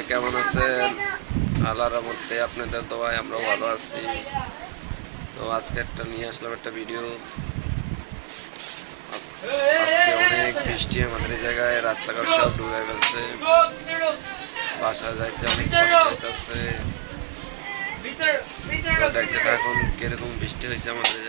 সবাই কেমন আছেন? আল্লাহর মধ্যে আপনাদের দোয়ায় আমরা ভালো আছি। তো আজকে একটা নিয়ে আসলাম একটা ভিডিও আজকে অনেক বৃষ্টি আমাদের জায়গায়, রাস্তাঘাট সব ডুবে গেছে। বাসা যাইতে অনেক দেখতে থাকুন কীরকম বৃষ্টি হয়েছে আমাদের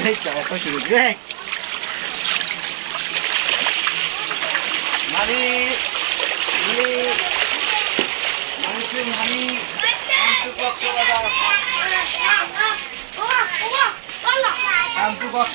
এই জায়গায় মানে মানে মানুষের মানে কামটু বক্স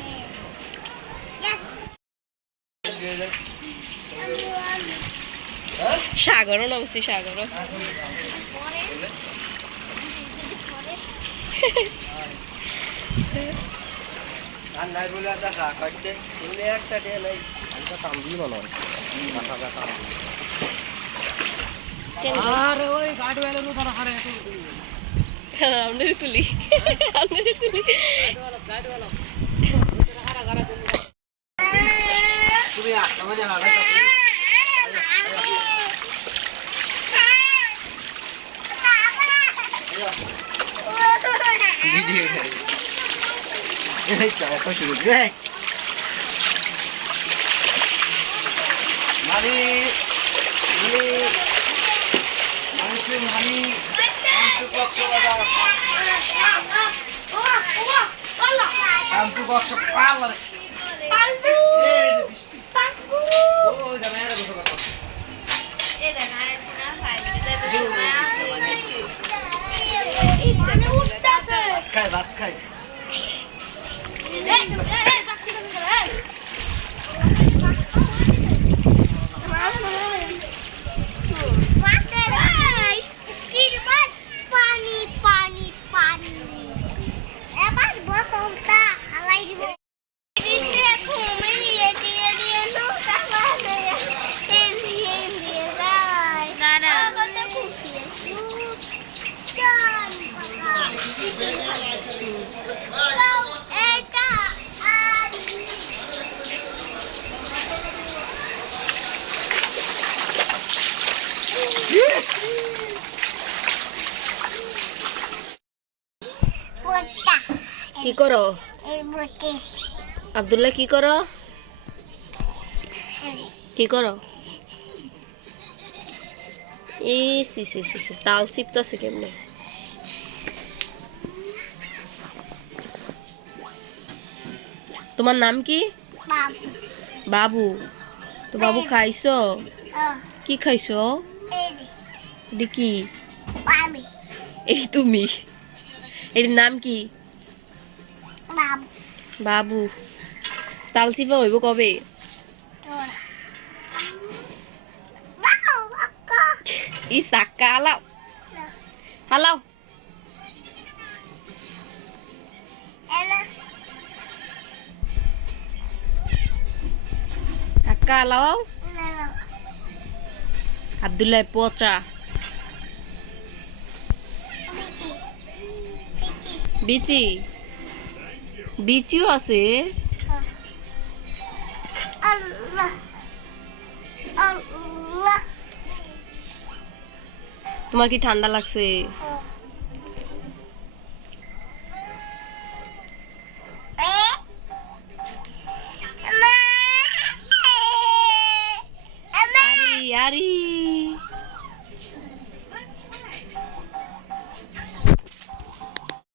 তারা হারে এত আপনারই তুলি। আপনারই তুমি এত শুরু এই মানে মানে মানুষের মানে কামটু বক্স কামটু বক্স পাল এই যে বৃষ্টি ও জানা এর কথা কথা ভাত খাই ভাত খাই পানি কি করো? আব্দুল্লাহ কি করো? কি করো? ই সি সি সি সি তাল চিপতাছে কেমনে? তোমার নাম কি? বাবু। তো বাবু খাইছো? কি খাইছো? এটি কি? এটি তুমি। এটির নাম কি? বাবু। তাল চিপা হইব কবে? ই সাক্কা হালাও। হালাও। কাকা হালাও। আব্দুল্লাহ পচা। বিচি? বিচিও আছে তোমার কি ঠান্ডা লাগছে আরে আরে